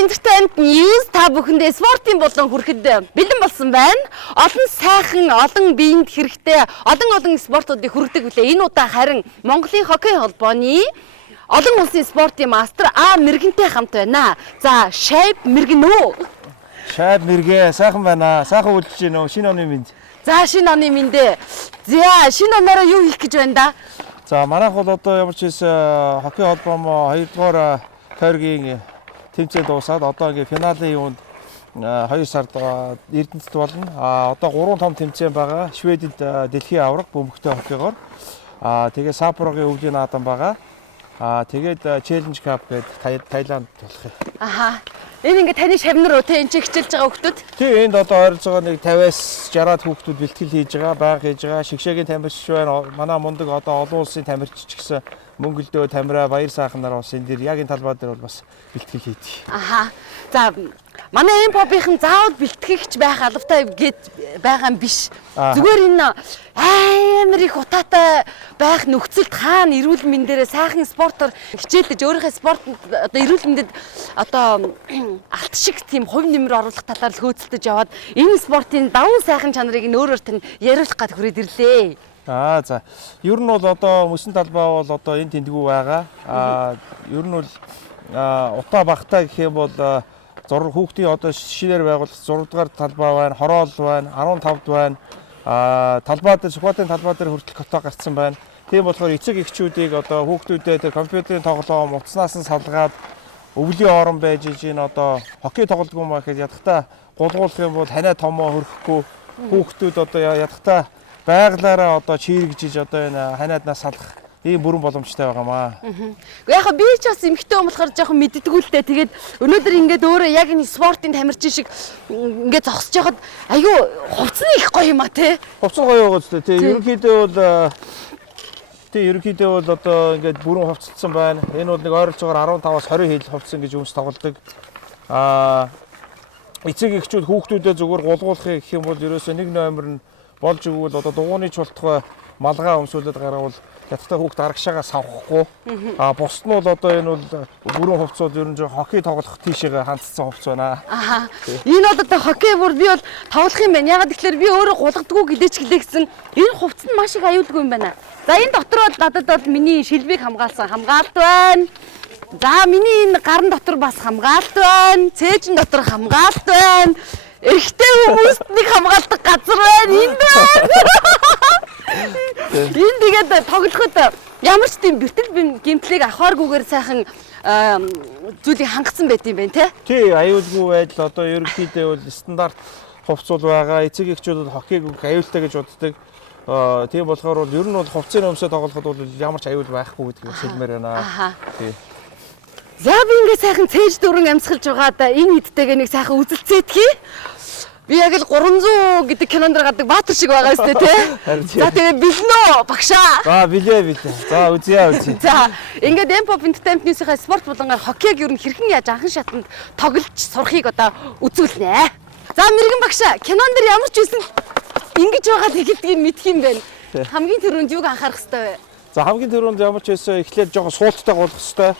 Entertainment News та бүхэндээ спортын болон хүрэхэд бэлэн болсон байна. Олон сайхан, олон биед хэрэгтэй, олон спортуудыг хүргэдэг үлээ. Энэ удаа харин Монголын хоккей холбооны олон улсын спортын мастер А Мэргэнтэй хамт байна. За, Шайб Мэргэн үү? Шайб Мэргэн сайхан байна. Сайхан үйлчж гинөө шинэ оны минь. За, шинэ оны минь дээ. За, шинэ онороо юу хийх гэж байна да? За, манайх бол одоо ямар ч хэсэ хоккей холбоо 2-р тойргийн тэмцээн дуусаад одоо ингээ финалийн юунд 2 сард Эрдэнэт болно. Одоо 3 том тэмцээн байгаа. Шведэд дэлхийн авраг бөмбөгтэй хоккейгоор. Тэгээ Саппорогийн өвлийн наадам байгаа. Тэгээд Challenge Cup гэдэг Таиланд болох юм. Аха. Энэ ингээ таны шавнар уу те энэ ч хичээлж байгаа хүмүүс? Тий, энд одоо ойролцоогоор нэг 50-аас 60-аад хүүхдүүд бэлтгэл хийж байгаа, байнга хийж байгаа. Шигшээгийн тамирчич байна. Манай мундаг одоо олон улсын тамирчич гэсэн Мөнгөлдөө, Тамира, Баяр сайхан нар бас энэ дэр яг энэ талбай дээр бол бас бэлтгэл хийдэг. Аха. За манай энэ попийнхан заавал бэлтгэгч байх албатай гэж байгаа юм биш. Зүгээр энэ амар их утаатай байх нөхцөлд хаана эрүүл мэндээрээ сайхан спортоор хичээлдэж өөрийнхөө спорт одоо эрүүл мэндэд одоо алт шиг тийм хувь нэмэр оруулах талаар л хөөцөлдөж яваад энэ спортын давуу сайхан чанарыг нь өөрөөр тань яриулах гээд хүрээд ирлээ. За. Ер нь бол одоо мөсөн талбай бол одоо энэ тэмдгүү байгаа. Ер нь бол утаа багтаа гэх юм бол хүүхдийн одоо шишээр байгуулсан 6 дугаар талбай байна, хороол байна, 15-д байна. Талбай дээр Сүхбаатарын талбай дээр хүртэл кото гарцсан байна. Тийм болохоор эцэг эхчүүдийг одоо хүүхдүүдэд тэр компьютерийн тоглоом утаснаас нь салгаад өвлийн орон байж ийн одоо хоккей тоглодог юм аа гэхэд ядахта гулгуулах юм бол ханаа томоо хөрөхгүй хүүхдүүд одоо ядахта байглаараа одоо чирэгжиж одоо энэ ханааднаас салах ийм бүрэн боломжтой байгаамаа. Гэхдээ яг би ч бас эмхтэй юм болохоор жоохон мэддэггүй л дээ. Тэгээд өнөөдөр ингээд өөрөө яг энэ спортын тамирчин шиг ингээд зогсож яхад айгүй хувцсны их гоё юм а те. Хувцсан гоё байгаа ч те. Ерөнхийдөө бол одоо ингээд бүрэн хувцалсан байна. Энэ бол нэг ойролцоогоор 15-аас 20 хил хувцсан гэж хүмүүс тоглодог. Эцэг эхчүүд хүүхдүүдэд зүгээр гулгуулахыг гэх юм бол ерөөсөө 1 номер нь болж өгвөл одоо дугууны чултгой малгай өмсүүлээд гаргавал яттай хүүхд арагшаага савхгүй. Бусд нь бол одоо энэ бол бүрэн хувцсууд ер нь хоккей тоглох тийшээ хандсан хувцс байна. Энэ бол одоо хоккей бүр би бол тоглох юм байна. Ягаад гэвэл би өөрөө гулгадаггүй гэлээ гэсэн энэ хувцс нь маш их аюулгүй юм байна. За энэ дотор бол надад бол миний шилбэг хамгаалсан хамгаалт байна. За миний энэ гарын дотор бас хамгаалт байна. Цээжин дотор хамгаалт байна. Эрэгтэй хүмүүст нэг хамгаалдаг газар байна. Энд байна. Энд тэгээд тоглоход ямар ч тийм бэртэл гэмтлийг авахааргүйгээр сайхан зүйлийг хангацсан байт юм байна те. Тий, аюулгүй байдал одоо ерөнхийдөө бол стандарт хувцсууд байгаа. Эцэг эхчүүд бол хоккейг аюултай гэж боддог. Тийм болохоор бол ер нь бол хувцсын өмсөд тоглоход бол ямар ч аюул байхгүй гэдгийг хэлмээр байна. Тий. За би ингээ сайхан цээж дөрөн амьсгалж байгаад энэ хэдтэйгээ нэг сайхан үзэлцээдхий. Би яг л 300 гэдэг кинонд гардаг баатар шиг байгаа өстэй тий. За тэгээ билнэ багшаа. За билээ. За үзье. За ингээд Mpop Entertainment News-ийн спорт болонгаар хоккейг ер нь хэрхэн яаж анхан шатанд тоглож сурахыг одоо үзүүлнэ. За Мэргэн багшаа кинонд дэр ямар ч үсэн ингэж байгаа гэдгийг мэдх юм байна. Хамгийн түрүүнд юуг анхаарах хэрэгтэй вэ? За хамгийн түрүүнд ямар ч байсан эхлээд жоохон суулттай голох хэрэгтэй.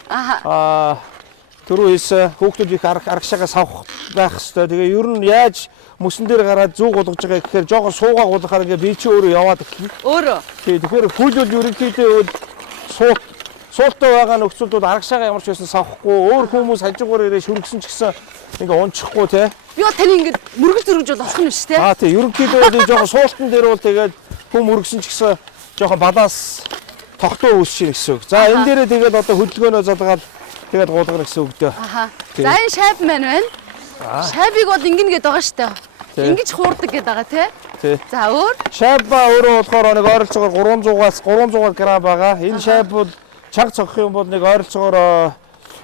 Түрүү хийсэн хүүхдүүд их арагшаага савх байх хэрэгтэй. Тэгээ ер нь яаж мөсөн дээр гараад зүг голгож байгаа гэхээр жоохон суугаа голохоор ингээ би чи өөрөө яваад эхэлнэ. Өөрөө. Тий, тэгэхээр хөл бол ерөнхийдөө суулттай байгаа нөхцөлд арагшаага ямар ч байсан савхгүй өөр хүмүүс хажуугаар ирээ шүргсэн ч гэсэн ингээ унчихгүй тий. Би бол таны ингээ мөргөл зөргөж бол болох нь биш тий. Тий, ерөнхийдөө бол жоохон суултан дээр бол тэгээд хүм мөргсөн ч гэсэн жоохон баланс тогтоо үүсчихэ гэсэн үг. За энэ дээрээ тэгээд одоо хөдөлгөөнөө залгаад тэгээд гуулгана гэсэн үг дээ. За энэ шайб маань байна. Шайбыг бол ингэнгээд байгаа штэ. Ингэж хуурдаг гэдэг байгаа тий. За өөр шайба өөрөө болохоор нэг ойролцоогоор 300-аас 300 грамм байгаа. Энэ шайб бол чанга цогох юм бол нэг ойролцоогоор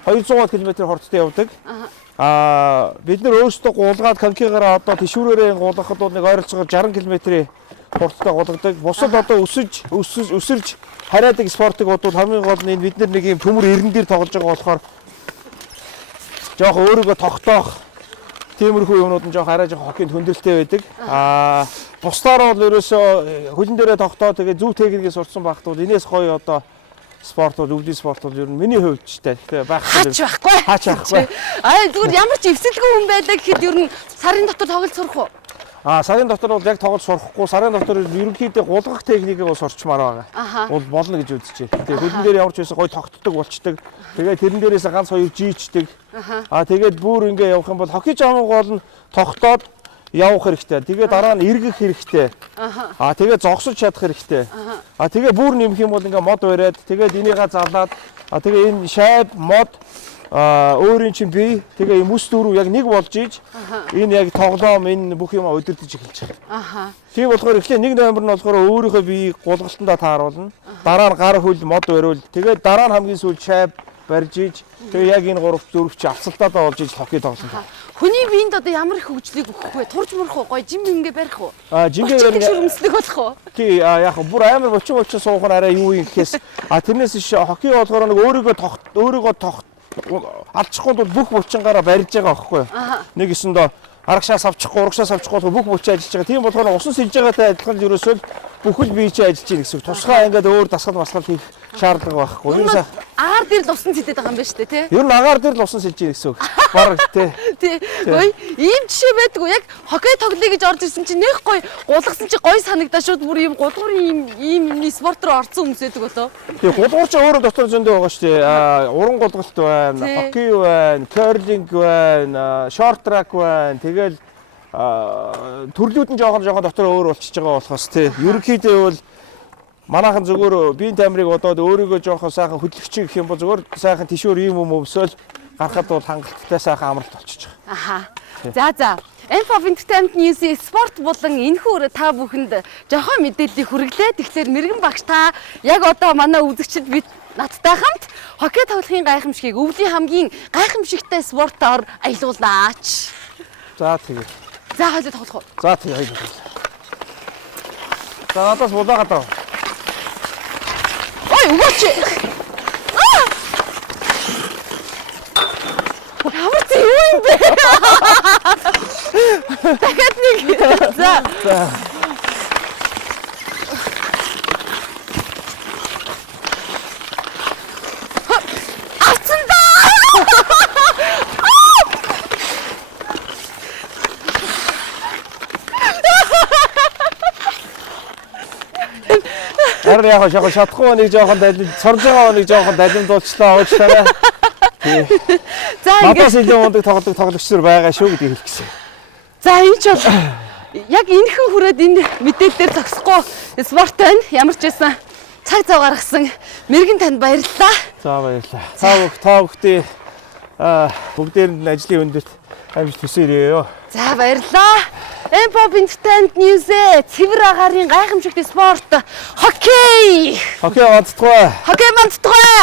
200 км хурдтай явдаг. Бид нар өөрсдөө гуулгаад конькигаараа одоо тишүүрээрээ гуулгахад бол нэг ойролцоогоор 60 км хурдтай гуулгадаг. Бусад одоо өсөрж хараадаг спортыг бодвол хамгийн гол нь бид нар нэг юм төмөр эрен дээр тоглож байгаа болохоор жоох өөрийгөө тогтоох тиймэрхүү юмнууд нь жоох арай жоох хоккейд хөндрөлтэй байдаг. Бусдаар бол ерөөсөө хөлн дээрээ тогтоо тэгээ зөв техникийг сурсан багтвал энэс гоё одоо спортууд, өвлийн спортууд ер нь миний хувьд ч тэгээ байх Хаач байхгүй. Хаач байхгүй. Зүгээр ямар ч эвсэлгүй хүн байлаа гэхэд ер нь сарын дотор тоглож сурах уу? Сарын дотор бол яг тоглож сурахгүй, сарын дотор ерөнхийдөө гулгах техникийг бол сурчмаар байгаа. Бол болно гэж үзэж байна. Тэгээ хөлн дээр ямар ч байсан гой тогтдог болчдөг. Тэгээ тэрэн дээрээс ганц хоёр жийчдэг. Тэгээд бүр ингээ явах юм бол хоккей жамууг бол нь тогтоод явах хэрэгтэй. Тэгээ дараа нь эргэх хэрэгтэй. Тэгээ зогсож чадах хэрэгтэй. Тэгээ бүр нэмэх юм бол ингээ мод бариад тэгээд энийгээ залаад тэгээ энэ шайб мод өөрийн чинь бие тэгээ мэс дөрөв яг нэг болж ийж энэ яг тоглоом энэ бүх юм удирдах эхэлж байгаа. Тийм болохоор эхлээ 1 ноембер нь болохоор өөрийнхөө биеийг гулгалтандаа тааруулна. Дараа нь гар хөл мод бариул. Тэгээд дараа нь хамгийн сүүлд шайб барьж ийж тэгээ яг энэ 3 4 чи авсалтаадаа болж ийж хоккей тоглосон. Хүний биед одоо ямар их хөгжлийг өгөх вэ? Турж мөрөх уу? Гоё жим ингээ барих уу? Жингээ барих шүрмслэг болох уу? Тий яг бүр амар болчин суух нь арай юу юм гэхээс тэрнээс хоккей болохоор нэг өөрийгөө алчихгүй бол бүх булчингаараа барьж байгаа байхгүй юу? Нэг эсэндээ арагшаас авчихгүй, урагшаас авчихгүй бүх булчин ажиллаж байгаа. Тийм болохоор усан сэлж байгаатай адилхан ерөөсөө бүхэл бие чинь ажиллаж байна гэсэн үг. Тусгай ингээд өөр дасгал масгал хийх шаардлага байхгүй. Юу нэ агаар дээр л усан сэлдээд байгаа юм байна шүү дээ, тий? Ер нь агаар дээр л усан сэлж байна гэсэн үг. Бараг тий. Тий. Гоё. Ийм жишээ байдгүй. Яг хоккей тоглоё гэж орж ирсэн чинь нэх гоё гулгасан чи гоё санагдаа шууд бүр ийм гулгуурын ийм спорт руу орсон хүмүүс байдаг болоо. Тий, гулгуур чи өөрөө дотор зөндөө байгаа шүү дээ. Уран гулгалт байна, хоккей байна, керлинг байна, шорт трак байна. Тэгэл төрлүүд нь жоохон дотор өөр болчихж байгаа болохоос тий. Ерөнхийдөө бол манайхан зөвхөн биеийн тамирыг одоод өөрийгөө жоохон сайхан хөдөлгөч гэх юм бол зөвхөн сайхан тишүүр ийм юм өвсөөл гарахад бол хангалттай сайхан амралт болчихж байгаа. За. Info Entertainment News-ийн спорт болон энэхүү та бүхэнд жоохон мэдээллийг хүргэлээ. Тэгэхээр мэрэгэн багш та яг одоо манай үзэгчид бид надтай хамт хоккей тоглохын гайхамшигыг өвлийн хамгийн гайхамшигтай спортоор аялуулаач. За тэгээ. За хойлоо тоглох уу? За тэгээ хойлоо. За надаас булаагаад аа. Ой, өгөөч. Ямар ч юм бэ? Дахиад нэг. За. Авсан даа. Харин яг шахал шатахгүй нэг жоохон далим цорж байгаа нэг жоохон далимдуулчлаа уучлаарай. За надаас илүү ундаг тоглогч нар байгаа шүү гэдгийг хэлэх гэсэн. За энэ ч бол яг энэхэн хүрээд энэ мэдээлэлээр зогсохгүй спорт байна. Ямар ч байсан цаг зав гаргасан мэрэгэн танд баярлалаа. За баярлалаа. Та бүхтээ бүгдээр нь ажлын өндөрт амжилт хүсье. За баярлалаа. Info Entertainment News-ээ цэвэр агарын гайхамшигт спорт хоккей. Хоккей мандтгай. Хоккей мандтгай.